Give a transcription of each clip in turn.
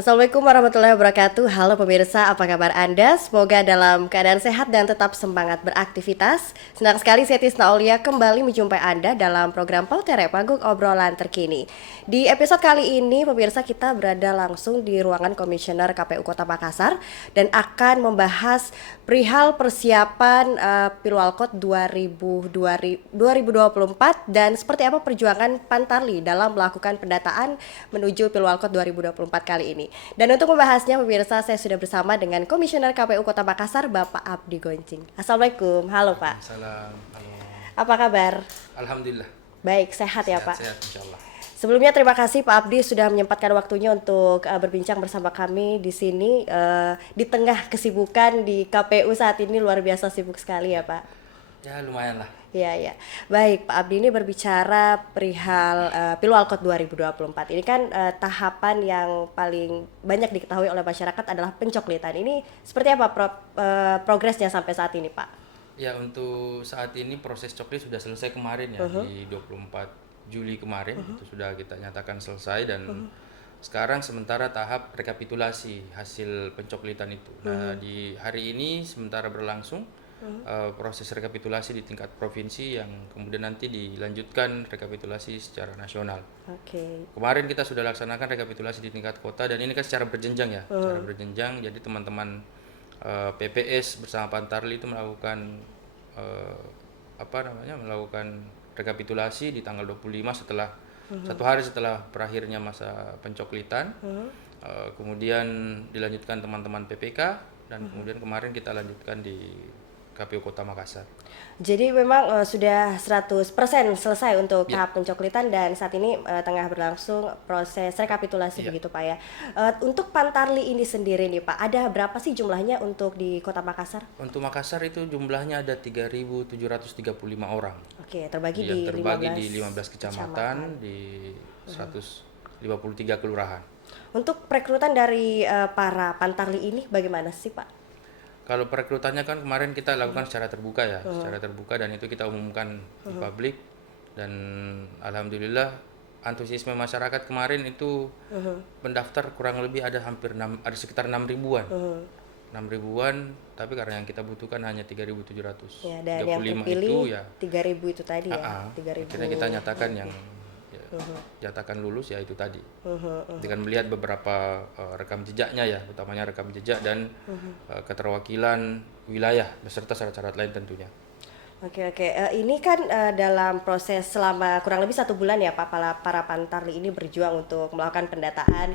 Assalamualaikum warahmatullahi wabarakatuh. Halo pemirsa, apa kabar Anda? Semoga dalam keadaan sehat dan tetap semangat beraktivitas. Senang sekali saya Tisna Aulia kembali menjumpai Anda dalam program Pautere Paguk Obrolan Terkini. Di episode kali ini pemirsa kita berada langsung di ruangan Komisioner KPU Kota Makassar dan akan membahas perihal persiapan Pilwalkot 2024 dan seperti apa perjuangan Pantarli dalam melakukan pendataan menuju Pilwalkot 2024 kali ini. Dan untuk membahasnya pemirsa, saya sudah bersama dengan Komisioner KPU Kota Makassar, Bapak Abdi Gonjing. Assalamualaikum, halo Pak. Salam, halo. Apa kabar? Alhamdulillah. Baik, sehat ya Pak? Sehat, insyaallah. Sebelumnya terima kasih Pak Abdi sudah menyempatkan waktunya untuk berbincang bersama kami di sini di tengah kesibukan di KPU saat ini luar biasa sibuk sekali ya Pak. Ya lumayan lah. Ya. Baik, Pak Abdi ini berbicara perihal Pilwalkot 2024. Ini kan tahapan yang paling banyak diketahui oleh masyarakat adalah pencoklitan. Ini seperti apa progresnya sampai saat ini, Pak? Ya, untuk saat ini proses coklit sudah selesai kemarin ya, di 24 Juli kemarin itu sudah kita nyatakan selesai dan sekarang sementara tahap rekapitulasi hasil pencoklitan itu. Nah, di hari ini sementara berlangsung proses rekapitulasi di tingkat provinsi yang kemudian nanti dilanjutkan rekapitulasi secara nasional. Oke. Kemarin kita sudah laksanakan rekapitulasi di tingkat kota dan ini kan secara berjenjang ya, secara berjenjang. Jadi teman-teman PPS bersama Pantarli itu melakukan melakukan rekapitulasi di tanggal 25 setelah satu hari setelah berakhirnya masa pencoklitan. Kemudian dilanjutkan teman-teman PPK dan kemudian kemarin kita lanjutkan di KPU Kota Makassar. Jadi memang sudah 100% selesai untuk tahap pencoklitan dan saat ini tengah berlangsung proses rekapitulasi begitu Pak ya. Untuk Pantarli ini sendiri nih Pak, ada berapa sih jumlahnya untuk di Kota Makassar? Untuk Makassar itu jumlahnya ada 3.735 orang. Oke, terbagi Yang terbagi 15 di 15 kecamatan di 153 kelurahan. Untuk perekrutan dari para Pantarli ini bagaimana sih Pak? Kalau perekrutannya kan kemarin kita lakukan secara terbuka ya, secara terbuka dan itu kita umumkan di publik dan alhamdulillah antusiasme masyarakat kemarin itu pendaftar kurang lebih ada sekitar 6 ribuan. 6 ribuan, tapi karena yang kita butuhkan hanya 3.735 Ya, dan yang terpilih itu ya 3.000 itu tadi ya, 3.000. akhirnya kita nyatakan yang nyatakan lulus ya itu tadi. Dengan melihat beberapa rekam jejaknya ya, utamanya rekam jejak dan keterwakilan wilayah beserta syarat-syarat lain tentunya. Oke. Ini kan dalam proses selama kurang lebih 1 bulan ya Pak, para Pantarli ini berjuang untuk melakukan pendataan.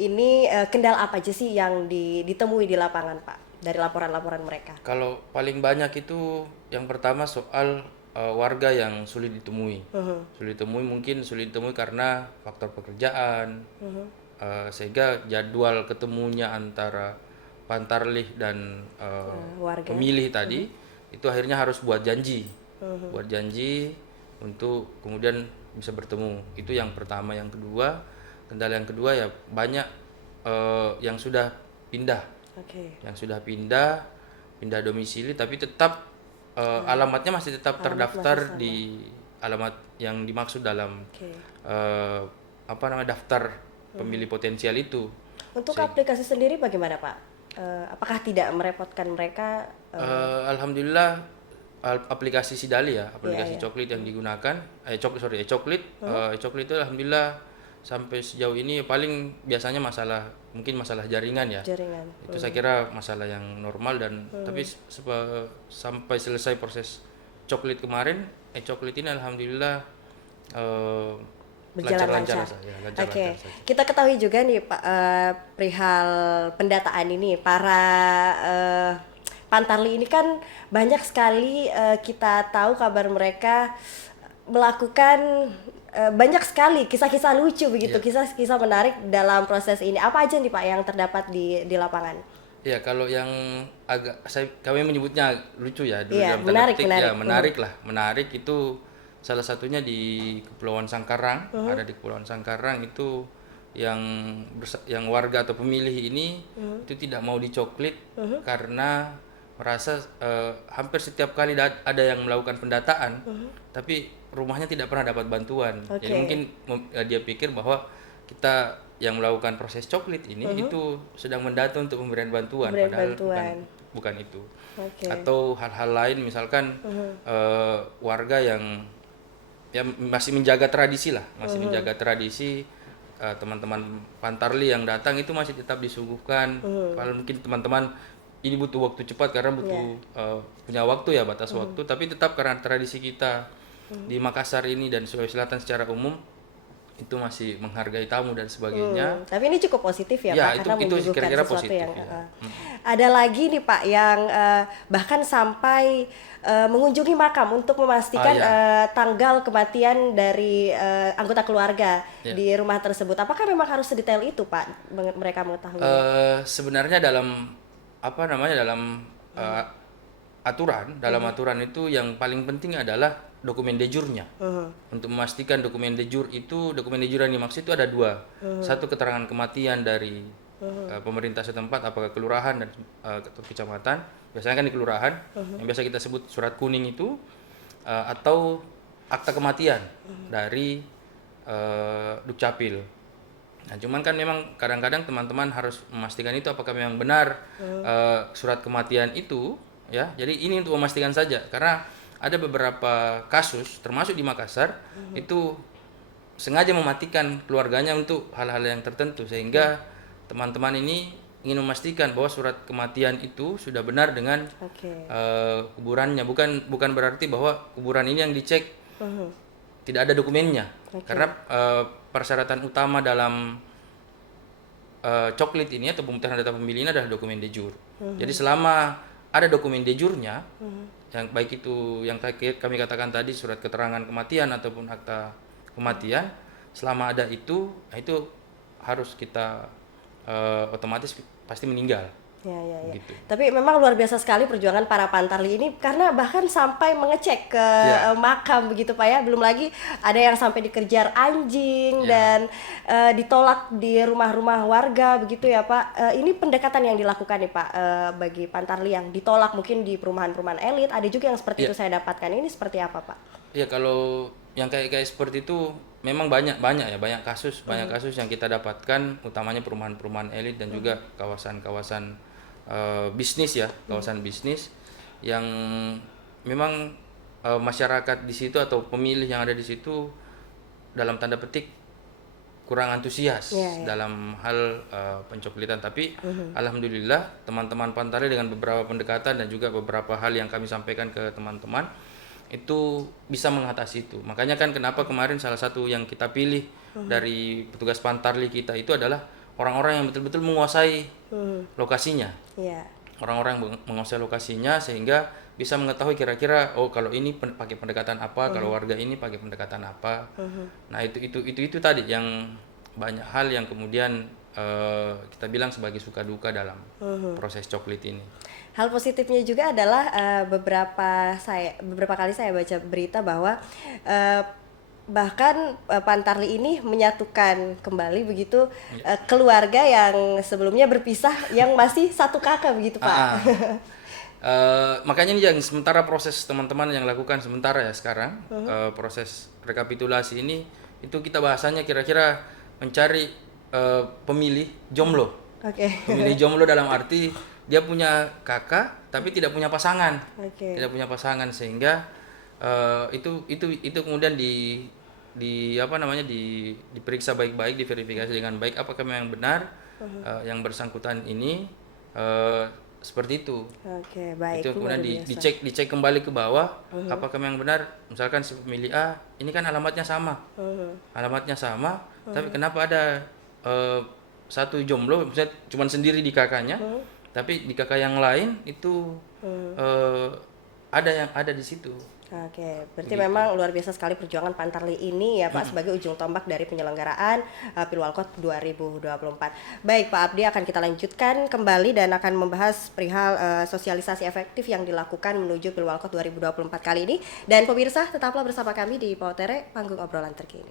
Ini kendala apa aja sih yang ditemui di lapangan Pak dari laporan-laporan mereka? Kalau paling banyak itu yang pertama soal warga yang sulit ditemui. Sulit ditemui karena faktor pekerjaan. Sehingga jadwal ketemunya antara Pantarli dan pemilih tadi itu akhirnya harus buat janji. Buat janji untuk kemudian bisa bertemu. Itu yang pertama. Yang kedua, kendala yang kedua ya banyak yang sudah pindah. Yang sudah pindah domisili tapi tetap alamatnya masih tetap terdaftar di alamat yang dimaksud dalam daftar pemilih potensial itu. Untuk aplikasi sendiri bagaimana Pak? Apakah tidak merepotkan mereka? Alhamdulillah aplikasi Sidali ya, aplikasi coklit yang digunakan coklit itu alhamdulillah sampai sejauh ini paling biasanya mungkin masalah jaringan ya. Itu saya kira masalah yang normal dan tapi sampai selesai proses coklit kemarin coklit ini alhamdulillah berjalan lancar. Oke. Kita ketahui juga nih Pak perihal pendataan ini para Pantarli ini kan banyak sekali kita tahu kabar mereka melakukan banyak sekali kisah-kisah lucu begitu, kisah-kisah menarik dalam proses ini. Apa aja nih Pak yang terdapat di lapangan? Ya, kalau yang kami menyebutnya lucu ya, dalam menarik. Menarik lah. Menarik itu salah satunya di Kepulauan Sangkarang. Ada di Kepulauan Sangkarang itu yang warga atau pemilih ini itu tidak mau dicoklit karena merasa hampir setiap kali ada yang melakukan pendataan tapi rumahnya tidak pernah dapat bantuan. Jadi mungkin dia pikir bahwa kita yang melakukan proses coklit ini itu sedang mendata untuk pemberian bantuan, padahal bukan itu. Atau hal-hal lain, misalkan warga yang ya masih menjaga tradisi lah, menjaga tradisi, teman-teman Pantarli yang datang itu masih tetap disuguhkan. Kalau mungkin teman-teman ini butuh waktu cepat karena butuh punya waktu ya, batas waktu, tapi tetap karena tradisi kita di Makassar ini dan Sulawesi Selatan secara umum itu masih menghargai tamu dan sebagainya. Tapi ini cukup positif ya, Pak, karena itu menyuguhkan kira-kira sesuatu positif, yang ya. Ada lagi nih Pak yang bahkan sampai mengunjungi makam untuk memastikan tanggal kematian dari anggota keluarga di rumah tersebut. Apakah memang harus sedetail itu Pak mereka mengetahui? Sebenarnya dalam aturan itu yang paling penting adalah dokumen de jure-nya. Untuk memastikan dokumen de jure yang dimaksud itu ada dua. Satu, keterangan kematian dari pemerintah setempat, apakah kelurahan dan atau kecamatan. Biasanya kan di kelurahan, yang biasa kita sebut surat kuning itu, atau akta kematian dari Dukcapil. Nah, cuman kan memang kadang-kadang teman-teman harus memastikan itu apakah memang benar surat kematian itu, ya. Jadi ini untuk memastikan saja, karena ada beberapa kasus termasuk di Makassar itu sengaja mematikan keluarganya untuk hal-hal yang tertentu, sehingga teman-teman ini ingin memastikan bahwa surat kematian itu sudah benar dengan kuburannya. Bukan berarti bahwa kuburan ini yang dicek tidak ada dokumennya, karena persyaratan utama dalam coklit ini atau pemutaran data pemilih ini adalah dokumen de jure. Jadi selama ada dokumen de jure-nya, yang baik itu yang kami katakan tadi surat keterangan kematian ataupun akta kematian, selama ada itu harus kita otomatis pasti meninggal. Ya. Gitu. Tapi memang luar biasa sekali perjuangan para Pantarli ini, karena bahkan sampai mengecek ke makam begitu Pak ya. Belum lagi ada yang sampai dikejar anjing dan ditolak di rumah-rumah warga begitu ya Pak. Ini pendekatan yang dilakukan nih Pak bagi Pantarli yang ditolak mungkin di perumahan-perumahan elit. Ada juga yang seperti itu saya dapatkan. Ini seperti apa Pak? Ya, kalau yang kayak seperti itu memang banyak kasus yang kita dapatkan, utamanya perumahan-perumahan elit dan juga kawasan-kawasan bisnis ya, kawasan bisnis yang memang masyarakat di situ atau pemilih yang ada di situ dalam tanda petik kurang antusias dalam hal pencoklitan. Tapi alhamdulillah teman-teman Pantarli dengan beberapa pendekatan dan juga beberapa hal yang kami sampaikan ke teman-teman itu bisa mengatasi itu. Makanya kan kenapa kemarin salah satu yang kita pilih dari petugas Pantarli kita itu adalah orang-orang yang betul-betul menguasai lokasinya. Orang-orang yang menguasai lokasinya sehingga bisa mengetahui kira-kira kalau ini pakai pendekatan apa, kalau warga ini pakai pendekatan apa. Nah, itu tadi yang banyak hal yang kemudian kita bilang sebagai suka duka dalam proses coklit ini. Hal positifnya juga adalah beberapa kali saya baca berita bahwa bahkan Pantarli ini menyatukan kembali begitu keluarga yang sebelumnya berpisah yang masih satu kakak begitu Pak. Makanya ini yang sementara proses teman-teman yang lakukan sementara ya sekarang, proses rekapitulasi ini itu kita bahasanya kira-kira mencari pemilih jomblo. Pemilih jomblo dalam arti dia punya kakak tapi tidak punya pasangan. Tidak punya pasangan, sehingga itu kemudian diperiksa baik-baik, diverifikasi dengan baik apakah memang benar yang bersangkutan ini seperti itu. Baik. Itu kemudian dicek kembali ke bawah apakah memang benar, misalkan si pemilih A ini kan alamatnya sama. Tapi kenapa ada satu jomblo misalnya cuma sendiri di kakaknya, tapi di kakak yang lain itu ada di situ. Berarti memang luar biasa sekali perjuangan Pantarli ini ya Pak, sebagai ujung tombak dari penyelenggaraan Pilwalkot 2024. Baik Pak Abdi, akan kita lanjutkan kembali dan akan membahas perihal sosialisasi efektif yang dilakukan menuju Pilwalkot 2024 kali ini. Dan pemirsa, tetaplah bersama kami di Pautere, panggung obrolan terkini.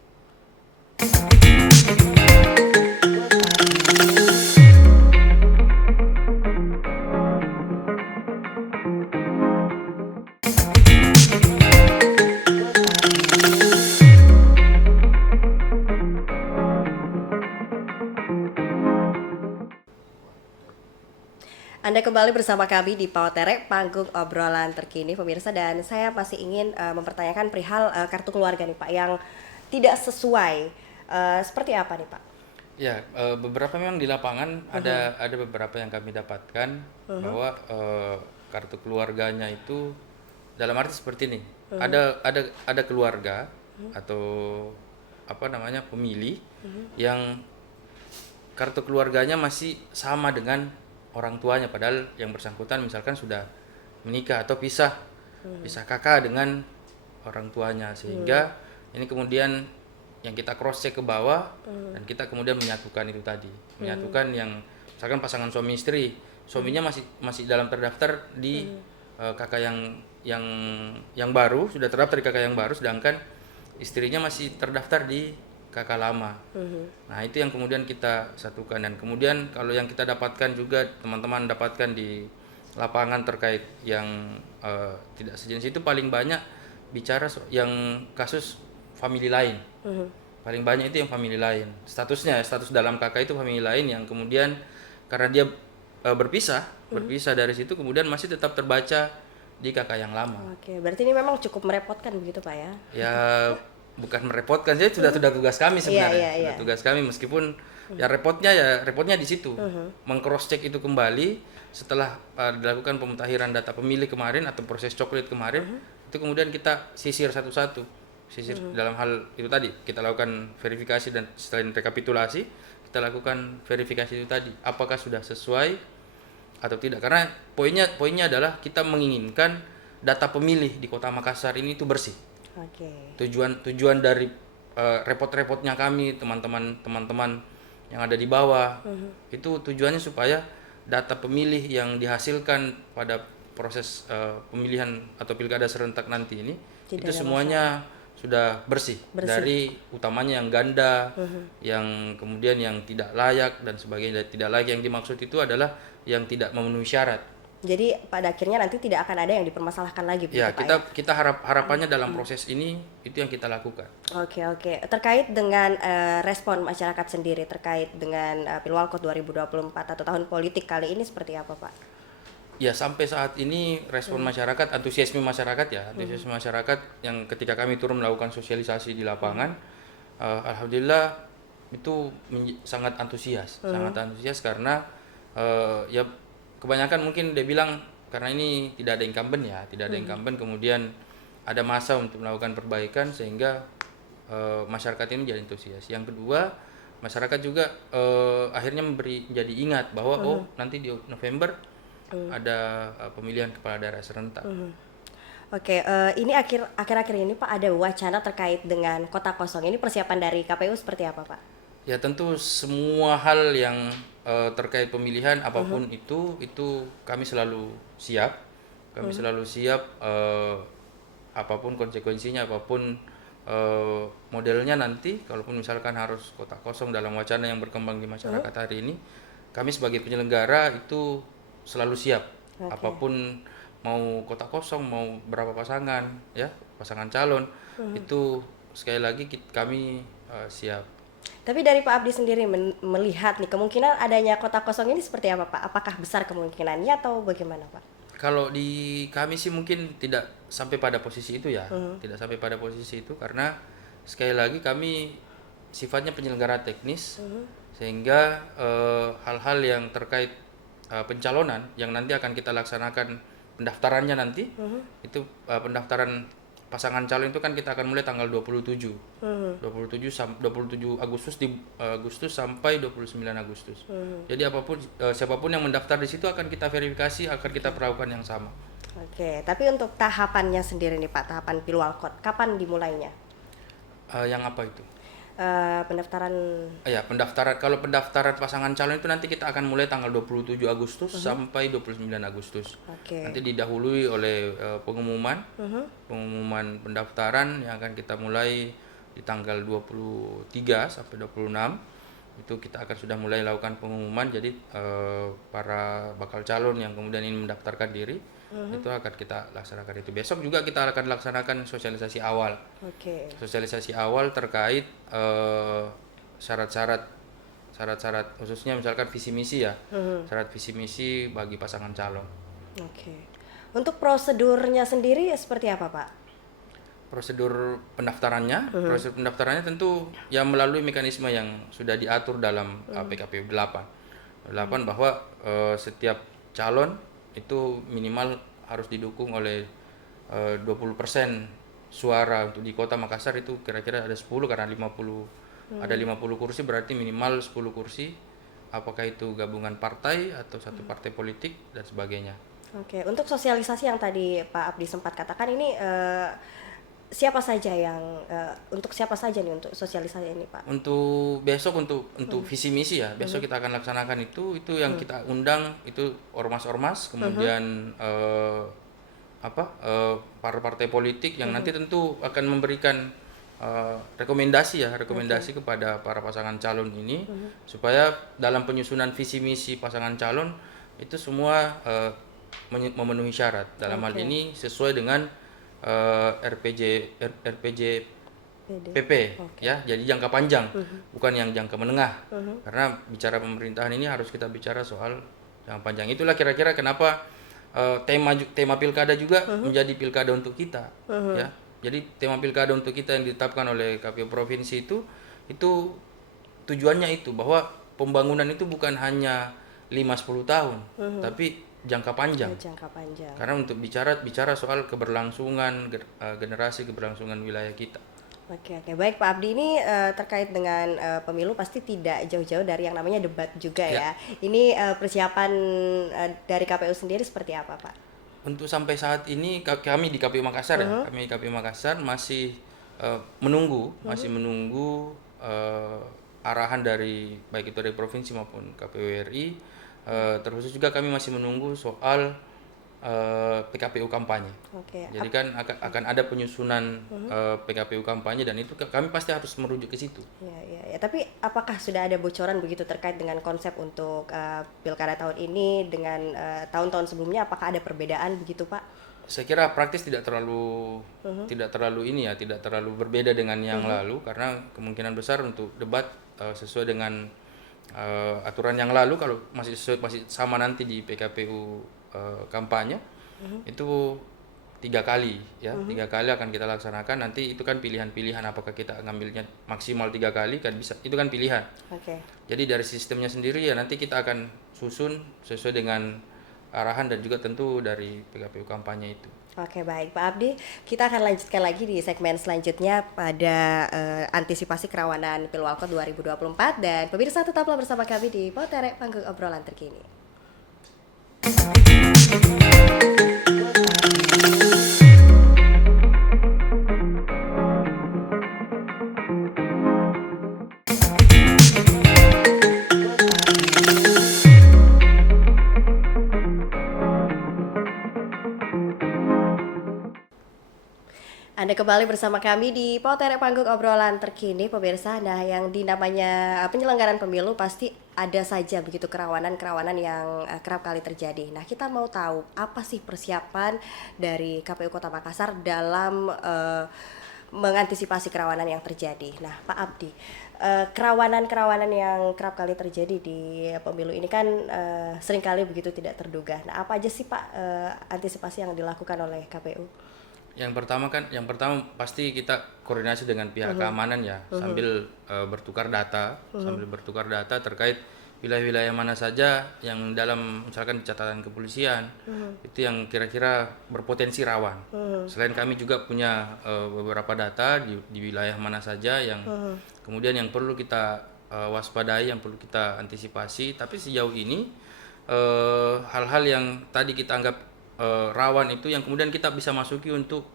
Anda kembali bersama kami di Pautere, panggung obrolan terkini pemirsa, dan saya masih ingin mempertanyakan perihal kartu keluarga nih Pak yang tidak sesuai. Seperti apa nih Pak? Ya, beberapa memang di lapangan ada beberapa yang kami dapatkan bahwa kartu keluarganya itu dalam arti seperti ini. Ada keluarga atau apa namanya pemilih yang kartu keluarganya masih sama dengan orang tuanya, padahal yang bersangkutan misalkan sudah menikah atau pisah kakak dengan orang tuanya, sehingga ini kemudian yang kita cross check ke bawah dan kita kemudian menyatukan itu tadi, menyatukan yang misalkan pasangan suami istri, suaminya masih dalam terdaftar di kakak yang baru, sudah terdaftar di kakak yang baru, sedangkan istrinya masih terdaftar di kakak lama. Nah, itu yang kemudian kita satukan, dan kemudian kalau yang kita dapatkan juga teman-teman dapatkan di lapangan terkait yang tidak sejenis itu paling banyak bicara yang kasus family lain. Paling banyak itu yang family lain. Status dalam kakak itu family lain yang kemudian karena dia berpisah dari situ kemudian masih tetap terbaca di kakak yang lama. Oke, berarti ini memang cukup merepotkan begitu Pak ya? Ya, bukan merepotkan, jadi sudah tugas kami sebenarnya. Sudah tugas kami, meskipun repotnya di situ. Meng-cross check itu kembali setelah dilakukan pemutahiran data pemilih kemarin atau proses coklat kemarin, itu kemudian kita sisir satu-satu. Dalam hal itu tadi, kita lakukan verifikasi, dan selain rekapitulasi, kita lakukan verifikasi itu tadi. Apakah sudah sesuai atau tidak? Karena poinnya adalah kita menginginkan data pemilih di Kota Makassar ini itu bersih. Tujuan dari repot-repotnya kami teman-teman yang ada di bawah itu tujuannya supaya data pemilih yang dihasilkan pada proses pemilihan atau pilkada serentak nanti ini itu semuanya sudah bersih dari utamanya yang ganda, yang kemudian yang tidak layak dan sebagainya. Tidak layak yang dimaksud itu adalah yang tidak memenuhi syarat. Jadi pada akhirnya nanti tidak akan ada yang dipermasalahkan lagi begitu Ya, Pak? kita harapannya dalam proses ini itu yang kita lakukan. Oke. Terkait dengan respon masyarakat sendiri terkait dengan Pilwalkot 2024 atau tahun politik kali ini seperti apa Pak? Ya, sampai saat ini respon masyarakat, antusiasme masyarakat yang ketika kami turun melakukan sosialisasi di lapangan, alhamdulillah itu sangat antusias karena ya kebanyakan mungkin dia bilang karena ini tidak ada incumbent kemudian ada masa untuk melakukan perbaikan sehingga masyarakat ini menjadi antusias. Yang kedua, masyarakat juga akhirnya menjadi ingat bahwa nanti di November ada pemilihan kepala daerah serentak. Oke, ini akhir-akhir ini Pak ada wacana terkait dengan kota kosong. Ini persiapan dari KPU seperti apa Pak? Ya, tentu semua hal yang terkait pemilihan apapun itu kami selalu siap. Apapun konsekuensinya, apapun modelnya nanti, kalaupun misalkan harus kota kosong dalam wacana yang berkembang di masyarakat hari ini, kami sebagai penyelenggara itu selalu siap. Apapun, mau kota kosong, mau berapa pasangan calon, itu sekali lagi kami siap. Tapi dari Pak Abdi sendiri melihat nih kemungkinan adanya kota kosong ini seperti apa Pak? Apakah besar kemungkinannya atau bagaimana Pak? Kalau di kami sih mungkin tidak sampai pada posisi itu ya, tidak sampai pada posisi itu karena sekali lagi kami sifatnya penyelenggara teknis, sehingga hal-hal yang terkait pencalonan yang nanti akan kita laksanakan pendaftarannya nanti, itu pendaftaran pasangan calon itu kan kita akan mulai tanggal 27 Agustus sampai 29 Agustus. Jadi siapapun yang mendaftar di situ akan kita verifikasi, akan kita perlakukan yang sama. Oke, tapi untuk tahapannya sendiri nih Pak, tahapan Pilwalkot, kapan dimulainya? Yang apa itu? Pendaftaran. Ya, kalau pendaftaran pasangan calon itu nanti kita akan mulai tanggal 27 Agustus sampai 29 Agustus. Nanti didahului oleh pengumuman pendaftaran yang akan kita mulai di tanggal 23 sampai 26. Itu kita akan sudah mulai lakukan pengumuman, jadi para bakal calon yang kemudian ingin mendaftarkan diri itu akan kita laksanakan itu. Besok juga kita akan laksanakan sosialisasi awal. Sosialisasi awal terkait syarat-syarat syarat-syarat khususnya misalkan visi misi ya, syarat visi misi bagi pasangan calon. Oke. Untuk prosedurnya sendiri seperti apa, Pak? Prosedur pendaftarannya tentu ya melalui mekanisme yang sudah diatur dalam PKPU 8 bahwa setiap calon itu minimal harus didukung oleh 20% suara. Untuk di Kota Makassar itu kira-kira ada 10 karena 50 ada 50 kursi, berarti minimal 10 kursi, apakah itu gabungan partai atau satu partai politik dan sebagainya. Oke, untuk sosialisasi yang tadi Pak Abdi sempat katakan ini siapa saja yang untuk siapa saja nih untuk sosialisasi ini, Pak? Untuk besok untuk visi misi ya, besok kita akan laksanakan itu yang kita undang itu ormas-ormas, kemudian para partai politik yang nanti tentu akan memberikan rekomendasi kepada para pasangan calon ini supaya dalam penyusunan visi misi pasangan calon itu semua memenuhi syarat. Dalam hal ini sesuai dengan RPG PP ya, jadi jangka panjang, bukan yang jangka menengah. Karena bicara pemerintahan ini harus kita bicara soal jangka panjang. Itulah kira-kira kenapa tema pilkada juga menjadi pilkada untuk kita ya. Jadi tema pilkada untuk kita yang ditetapkan oleh KPU provinsi itu tujuannya itu bahwa pembangunan itu bukan hanya 5-10 tahun, tapi jangka panjang. Karena untuk bicara soal keberlangsungan generasi, keberlangsungan wilayah kita. Oke, baik Pak Abdi, ini terkait dengan pemilu pasti tidak jauh-jauh dari yang namanya debat juga ya. Ini persiapan dari KPU sendiri seperti apa, Pak? Untuk sampai saat ini kami di KPU Makassar kami di KPU Makassar masih menunggu arahan dari baik itu dari provinsi maupun KPU RI. Terkhusus juga kami masih menunggu soal PKPU kampanye. Jadi kan akan ada penyusunan PKPU kampanye dan itu kami pasti harus merujuk ke situ. Ya. Tapi apakah sudah ada bocoran begitu terkait dengan konsep untuk pilkada tahun ini dengan tahun-tahun sebelumnya? Apakah ada perbedaan begitu, Pak? Saya kira praktis tidak terlalu berbeda dengan yang lalu, karena kemungkinan besar untuk debat sesuai dengan aturan yang lalu, kalau masih sama nanti di PKPU kampanye itu 3 kali ya, 3 kali akan kita laksanakan. Nanti itu kan pilihan-pilihan, apakah kita ngambilnya maksimal 3 kali kan bisa, itu kan pilihan. Jadi dari sistemnya sendiri ya nanti kita akan susun sesuai dengan arahan dan juga tentu dari PKPU kampanye itu. Oke, baik Pak Abdi, kita akan lanjutkan lagi di segmen selanjutnya pada antisipasi kerawanan Pilwalkot 2024, dan pemirsa tetaplah bersama kami di Poterek Panggung Obrolan Terkini. Anda kembali bersama kami di Poterek Panggung Obrolan Terkini, pemirsa. Nah, yang dinamanya penyelenggaraan pemilu pasti ada saja begitu kerawanan-kerawanan yang kerap kali terjadi. Nah, kita mau tahu apa sih persiapan dari KPU Kota Makassar dalam mengantisipasi kerawanan yang terjadi. Nah, Pak Abdi, kerawanan-kerawanan yang kerap kali terjadi di pemilu ini kan seringkali begitu tidak terduga. Nah, apa aja sih Pak antisipasi yang dilakukan oleh KPU? Yang pertama pasti kita koordinasi dengan pihak keamanan ya, sambil bertukar data terkait wilayah-wilayah mana saja yang dalam misalkan catatan kepolisian itu yang kira-kira berpotensi rawan. Selain kami juga punya beberapa data di wilayah mana saja yang kemudian yang perlu kita waspadai, yang perlu kita antisipasi. Tapi sejauh ini hal-hal yang tadi kita anggap rawan itu yang kemudian kita bisa masuki untuk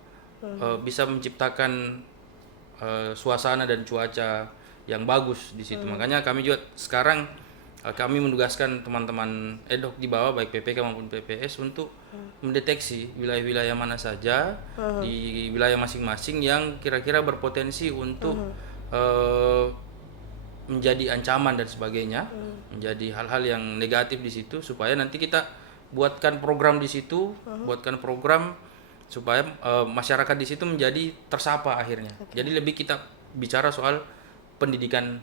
bisa menciptakan suasana dan cuaca yang bagus di situ. Makanya kami juga sekarang kami menugaskan teman-teman ad hoc di bawah baik PPK maupun PPS untuk mendeteksi wilayah-wilayah mana saja di wilayah masing-masing yang kira-kira berpotensi untuk menjadi ancaman dan sebagainya, menjadi hal-hal yang negatif di situ, supaya nanti kita buatkan program di situ, supaya masyarakat di situ menjadi tersapa akhirnya. Jadi lebih kita bicara soal pendidikan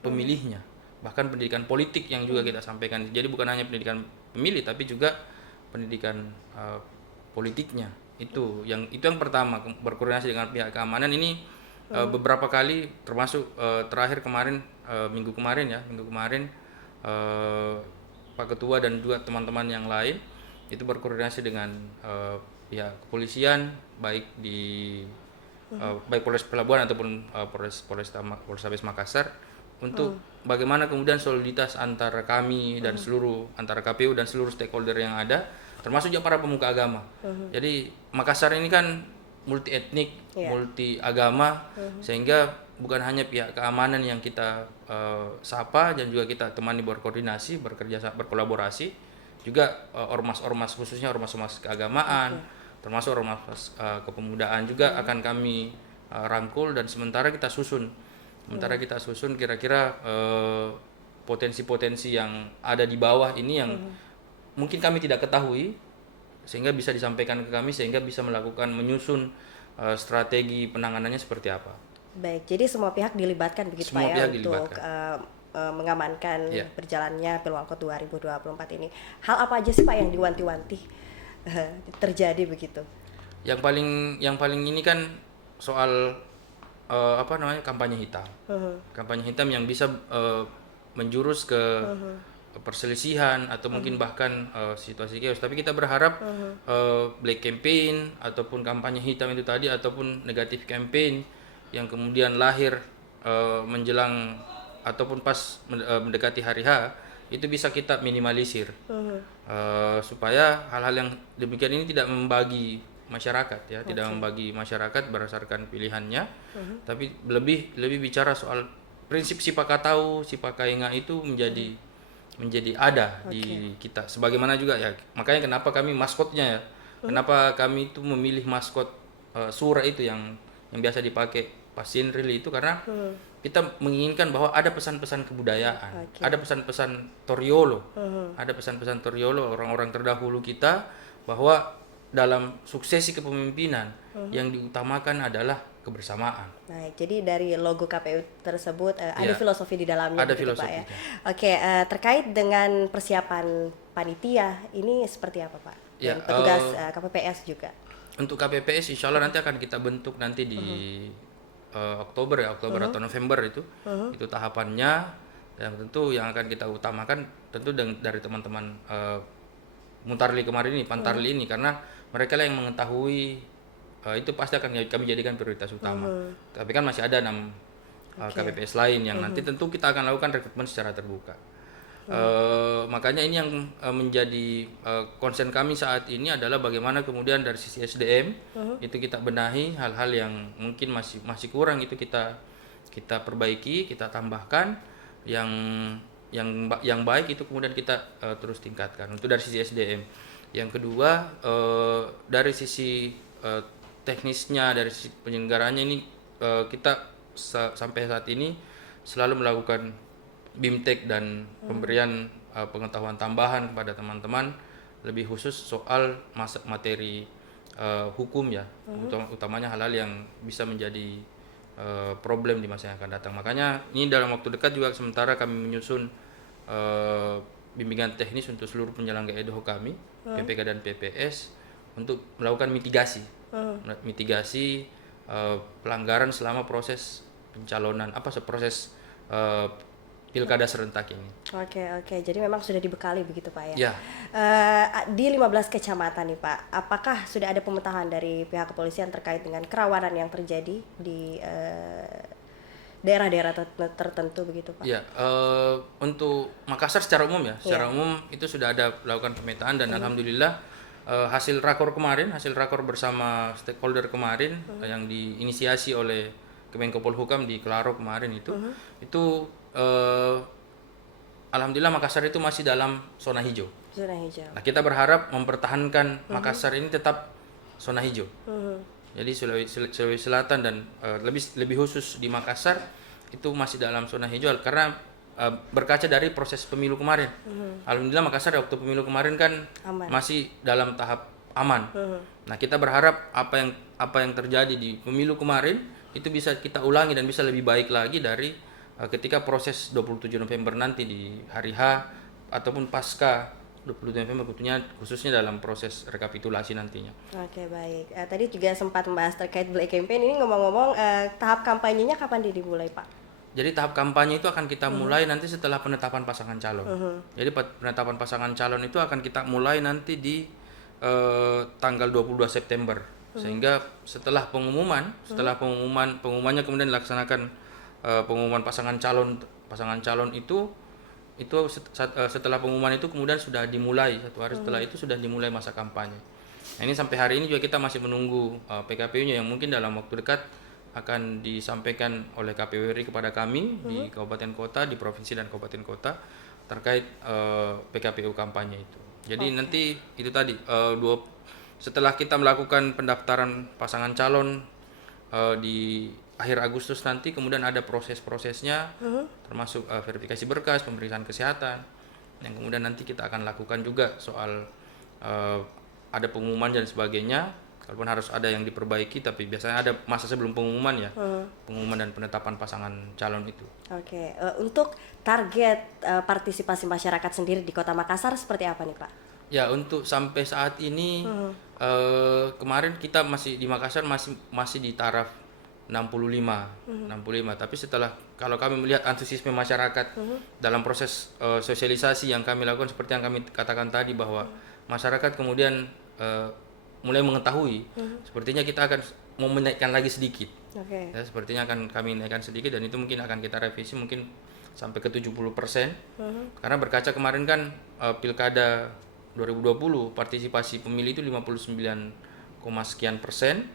pemilihnya, bahkan pendidikan politik yang juga kita sampaikan. Jadi bukan hanya pendidikan pemilih tapi juga pendidikan politiknya. Itu yang pertama, berkoordinasi dengan pihak keamanan ini beberapa kali, termasuk terakhir kemarin minggu kemarin Pak Ketua dan juga teman-teman yang lain itu berkoordinasi dengan pihak kepolisian, baik di baik Polres Pelabuhan ataupun Polrestabes Makassar, untuk bagaimana kemudian soliditas antara kami dan antara KPU dan seluruh stakeholder yang ada, termasuk juga para pemuka agama. Jadi Makassar ini kan multi etnik, multi agama, sehingga bukan hanya pihak keamanan yang kita sapa dan juga kita temani berkoordinasi, berkolaborasi, juga ormas-ormas, khususnya ormas-ormas keagamaan, termasuk ormas kepemudaan juga akan kami rangkul, dan sementara kita susun kira-kira potensi-potensi yang ada di bawah ini yang mungkin kami tidak ketahui, sehingga bisa disampaikan ke kami, sehingga bisa menyusun strategi penanganannya seperti apa. Baik, jadi semua pihak dilibatkan begitu Pak ya untuk mengamankan berjalannya Pilwalkot 2024 ini. Hal apa aja sih Pak yang diwanti-wanti terjadi begitu? Yang paling ini kan soal kampanye hitam. Kampanye hitam yang bisa menjurus ke perselisihan atau mungkin bahkan situasi chaos. Tapi kita berharap black campaign ataupun kampanye hitam itu tadi, ataupun negatif campaign yang kemudian lahir menjelang ataupun pas mendekati hari H, itu bisa kita minimalisir supaya hal-hal yang demikian ini tidak membagi masyarakat ya, tidak membagi masyarakat berdasarkan pilihannya, tapi lebih bicara soal prinsip sipakatau, sipakainga itu menjadi ada di kita. Sebagaimana juga ya, makanya kenapa kami maskotnya ya, kenapa kami itu memilih maskot Sura itu yang biasa dipakai pas Sinril itu, karena kita menginginkan bahwa ada pesan-pesan kebudayaan, ada pesan-pesan Toriolo, ada pesan-pesan Toriolo orang-orang terdahulu kita, bahwa dalam suksesi kepemimpinan yang diutamakan adalah kebersamaan. Nah, jadi dari logo KPU tersebut ada filosofi di dalamnya, ada gitu Pak ya. Oke, terkait dengan persiapan panitia ini seperti apa Pak? Dan petugas KPPS juga. Untuk KPPS insya Allah nanti akan kita bentuk nanti di Oktober atau November itu tahapannya, yang tentu yang akan kita utamakan tentu dari teman-teman Muntarli kemarin ini, Pantarli ini, karena mereka lah yang mengetahui itu pasti akan kami jadikan prioritas utama. Tapi kan masih ada 6 KPPS lain yang nanti tentu kita akan lakukan rekrutmen secara terbuka. Makanya ini yang menjadi concern kami saat ini adalah bagaimana kemudian dari sisi SDM itu kita benahi hal-hal yang mungkin masih kurang, itu kita perbaiki, kita tambahkan yang baik itu kemudian kita terus tingkatkan untuk dari sisi SDM. Yang kedua dari sisi teknisnya, dari sisi penyelenggaranya ini kita sampai saat ini selalu melakukan BIMTEK dan pemberian pengetahuan tambahan kepada teman-teman, lebih khusus soal materi hukum ya, utamanya hal-hal yang bisa menjadi problem di masa yang akan datang. Makanya ini dalam waktu dekat juga sementara kami menyusun bimbingan teknis untuk seluruh penyelenggara EDHO kami, PPK dan PPS, untuk melakukan mitigasi pelanggaran selama proses pencalonan, proses pilkada serentak ini. Oke. Jadi memang sudah dibekali begitu Pak ya? Ya. Di 15 kecamatan nih Pak, apakah sudah ada pemetahan dari pihak kepolisian terkait dengan kerawanan yang terjadi di daerah-daerah tertentu begitu Pak? Ya, untuk Makassar secara umum umum itu sudah ada melakukan pemetaan, dan alhamdulillah hasil rakor bersama stakeholder kemarin yang diinisiasi oleh Kemenko Polhukam di Kelaro kemarin itu alhamdulillah Makassar itu masih dalam zona hijau. Nah, kita berharap mempertahankan Makassar ini tetap zona hijau. Jadi Sulawesi Selatan dan lebih khusus di Makassar itu masih dalam zona hijau, karena berkaca dari proses pemilu kemarin. Alhamdulillah Makassar waktu pemilu kemarin kan masih dalam tahap aman. Nah, kita berharap apa yang terjadi di pemilu kemarin itu bisa kita ulangi dan bisa lebih baik lagi dari ketika proses 27 November nanti di hari H ataupun pasca 27 November khususnya dalam proses rekapitulasi nantinya. Oke, baik. Tadi juga sempat membahas terkait Black Campaign. Ini ngomong-ngomong, tahap kampanyenya kapan dimulai, Pak? Jadi tahap kampanye itu akan kita mulai nanti setelah penetapan pasangan calon. Jadi penetapan pasangan calon itu akan kita mulai nanti di tanggal 22 September. Sehingga setelah pengumumannya kemudian dilaksanakan pengumuman pasangan calon itu setelah pengumuman itu kemudian sudah dimulai, 1 hari setelah itu sudah dimulai masa kampanye. Nah, ini sampai hari ini juga kita masih menunggu PKPU-nya yang mungkin dalam waktu dekat akan disampaikan oleh KPU RI kepada kami di kabupaten kota, di provinsi dan kabupaten kota terkait PKPU kampanye itu. Jadi nanti itu tadi setelah kita melakukan pendaftaran pasangan calon di akhir Agustus nanti, kemudian ada proses-prosesnya termasuk verifikasi berkas, pemeriksaan kesehatan yang kemudian nanti kita akan lakukan juga soal ada pengumuman dan sebagainya. Walaupun harus ada yang diperbaiki, tapi biasanya ada masa sebelum pengumuman ya, pengumuman dan penetapan pasangan calon itu. Oke, untuk target partisipasi masyarakat sendiri di Kota Makassar seperti apa nih, Pak? Ya, untuk sampai saat ini kemarin kita masih di Makassar masih di taraf 65, tapi kalau kami melihat antusiasme masyarakat dalam proses sosialisasi yang kami lakukan seperti yang kami katakan tadi bahwa masyarakat kemudian mulai mengetahui, sepertinya kita akan mau menaikkan lagi sedikit. Ya, sepertinya akan kami naikkan sedikit dan itu mungkin akan kita revisi mungkin sampai ke 70%. Karena berkaca kemarin kan Pilkada 2020 partisipasi pemilih itu 59, sekian persen.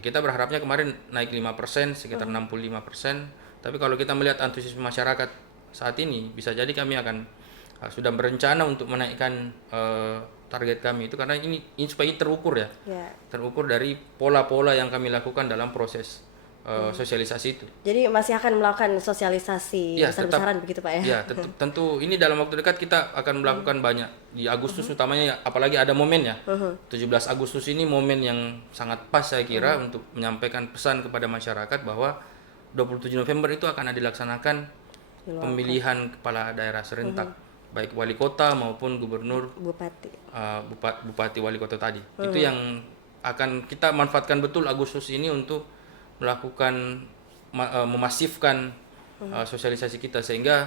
Kita berharapnya kemarin naik 5%, sekitar 65%. Tapi kalau kita melihat antusiasme masyarakat saat ini, bisa jadi kami akan sudah berencana untuk menaikkan target kami itu karena ini supaya terukur ya, terukur dari pola-pola yang kami lakukan dalam proses sosialisasi itu. Jadi masih akan melakukan sosialisasi besar-besaran begitu, Pak ya? Ya, tentu ini dalam waktu dekat kita akan melakukan banyak di Agustus utamanya ya, apalagi ada momen ya. 17 Agustus ini momen yang sangat pas saya kira untuk menyampaikan pesan kepada masyarakat bahwa 27 November itu akan dilaksanakan pemilihan kepala daerah serentak. Baik wali kota maupun gubernur, bupati wali kota tadi. Itu yang akan kita manfaatkan betul Agustus ini untuk melakukan memasifkan sosialisasi kita sehingga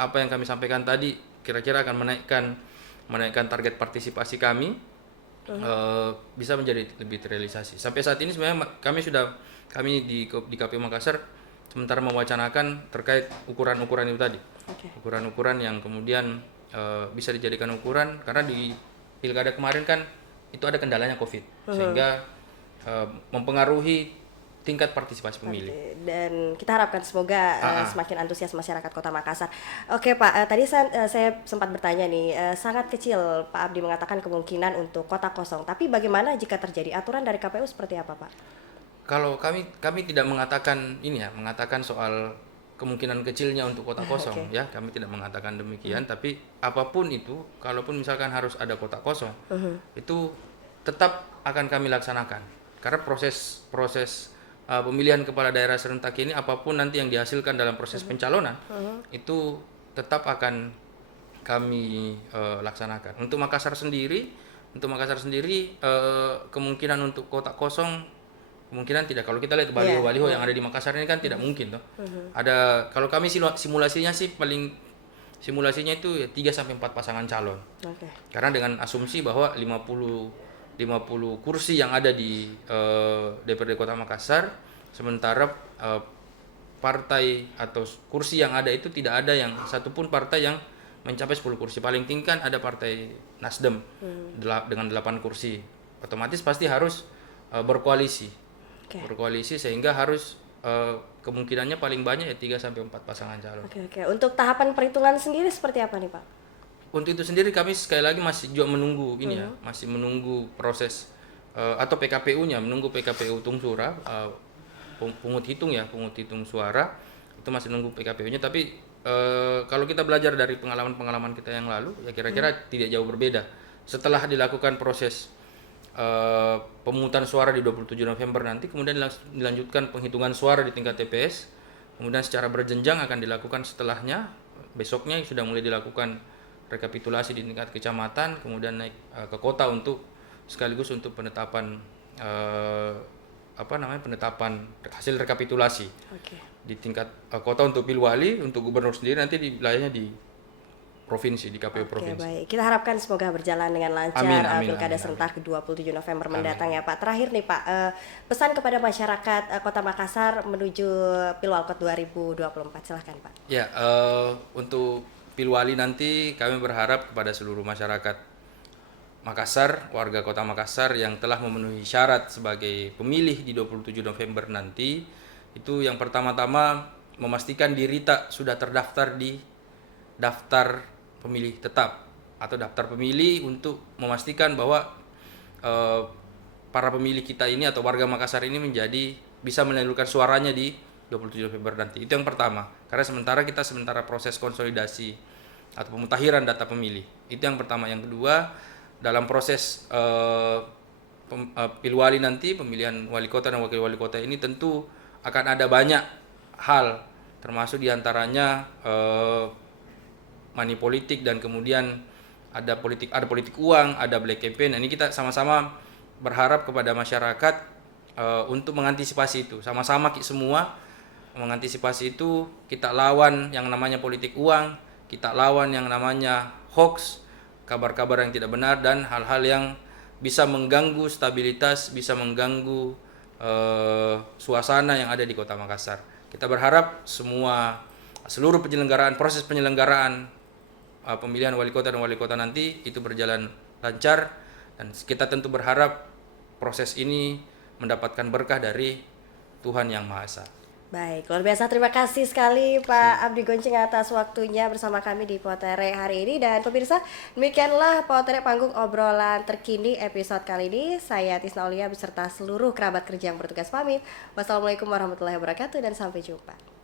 apa yang kami sampaikan tadi kira-kira akan menaikkan target partisipasi kami bisa menjadi lebih terrealisasi. Sampai saat ini sebenarnya kami di KPU Makassar sementara mewacanakan terkait ukuran-ukuran itu tadi. Ukuran-ukuran yang kemudian bisa dijadikan ukuran karena di pilkada kemarin kan itu ada kendalanya COVID sehingga mempengaruhi tingkat partisipasi pemilih. Dan kita harapkan semoga semakin antusias masyarakat Kota Makassar. Oke Pak, tadi saya sempat bertanya nih, sangat kecil Pak Abdi mengatakan kemungkinan untuk kota kosong. Tapi bagaimana jika terjadi aturan dari KPU seperti apa Pak? Kalau kami tidak mengatakan ini ya, mengatakan soal kemungkinan kecilnya untuk kota kosong ya, kami tidak mengatakan demikian. Tapi apapun itu, kalaupun misalkan harus ada kota kosong, itu tetap akan kami laksanakan. Karena proses pemilihan kepala daerah serentak ini apapun nanti yang dihasilkan dalam proses pencalonan itu tetap akan kami laksanakan. Untuk Makassar sendiri kemungkinan untuk kota kosong kemungkinan tidak. Kalau kita lihat baliho-baliho yang ada di Makassar ini kan tidak mungkin toh. Ada, kalau kami simulasinya sih simulasinya itu 3 sampai 4 pasangan calon. Karena dengan asumsi bahwa 50 kursi yang ada di DPRD Kota Makassar, sementara partai atau kursi yang ada itu tidak ada yang satupun partai yang mencapai 10 kursi. Paling tinggi kan ada partai Nasdem dengan 8 kursi. Otomatis pasti harus berkoalisi. Berkoalisi sehingga harus kemungkinannya paling banyak ya 3 sampai 4 pasangan calon. Untuk tahapan perhitungan sendiri seperti apa nih Pak? Untuk itu sendiri kami sekali lagi masih juga menunggu ini ya, masih menunggu proses atau PKPU-nya, menunggu PKPU Tungsura, pungut hitung suara itu masih menunggu PKPU-nya. Tapi kalau kita belajar dari pengalaman kita yang lalu ya kira-kira tidak jauh berbeda. Setelah dilakukan proses pemungutan suara di 27 November nanti, kemudian dilanjutkan penghitungan suara di tingkat TPS, kemudian secara berjenjang akan dilakukan setelahnya, besoknya sudah mulai dilakukan rekapitulasi di tingkat kecamatan, kemudian naik ke kota untuk sekaligus untuk penetapan penetapan hasil rekapitulasi. Oke. Di tingkat kota untuk pilwali, untuk gubernur sendiri nanti di wilayahnya di provinsi, di KPU Oke, provinsi. baik. Kita harapkan semoga berjalan dengan lancar Amin, Pilkada amin, serentak 27 November mendatang ya Pak. Terakhir nih Pak, pesan kepada masyarakat Kota Makassar menuju Pilwalkot 2024. Silahkan Pak. Ya, untuk pilwali nanti kami berharap kepada seluruh masyarakat Makassar, warga Kota Makassar yang telah memenuhi syarat sebagai pemilih di 27 November nanti, itu yang pertama-tama memastikan diri tak sudah terdaftar di daftar pemilih tetap atau daftar pemilih, untuk memastikan bahwa para pemilih kita ini atau warga Makassar ini bisa menyalurkan suaranya di 27 November nanti. Itu yang pertama. Karena sementara proses konsolidasi atau pemutakhiran data pemilih. Itu yang pertama. Yang kedua, dalam proses pilwali nanti, pemilihan wali kota dan wakil wali kota ini tentu akan ada banyak hal, termasuk diantaranya money politik, dan kemudian ada politik uang, ada black campaign. Nah, ini kita sama-sama berharap kepada masyarakat untuk mengantisipasi itu. Sama-sama semua mengantisipasi itu. Kita lawan yang namanya politik uang, kita lawan yang namanya hoax, kabar-kabar yang tidak benar, dan hal-hal yang bisa mengganggu stabilitas, bisa mengganggu suasana yang ada di Kota Makassar. Kita berharap seluruh proses penyelenggaraan pemilihan wali kota dan wali kota nanti itu berjalan lancar, dan kita tentu berharap proses ini mendapatkan berkah dari Tuhan Yang Maha Esa. Baik, luar biasa. Terima kasih sekali Pak Abdi Gonching atas waktunya bersama kami di Potere hari ini. Dan pemirsa, demikianlah Potere Panggung Obrolan Terkini episode kali ini. Saya Tisna Aulia beserta seluruh kerabat kerja yang bertugas pamit. Wassalamualaikum warahmatullahi wabarakatuh dan sampai jumpa.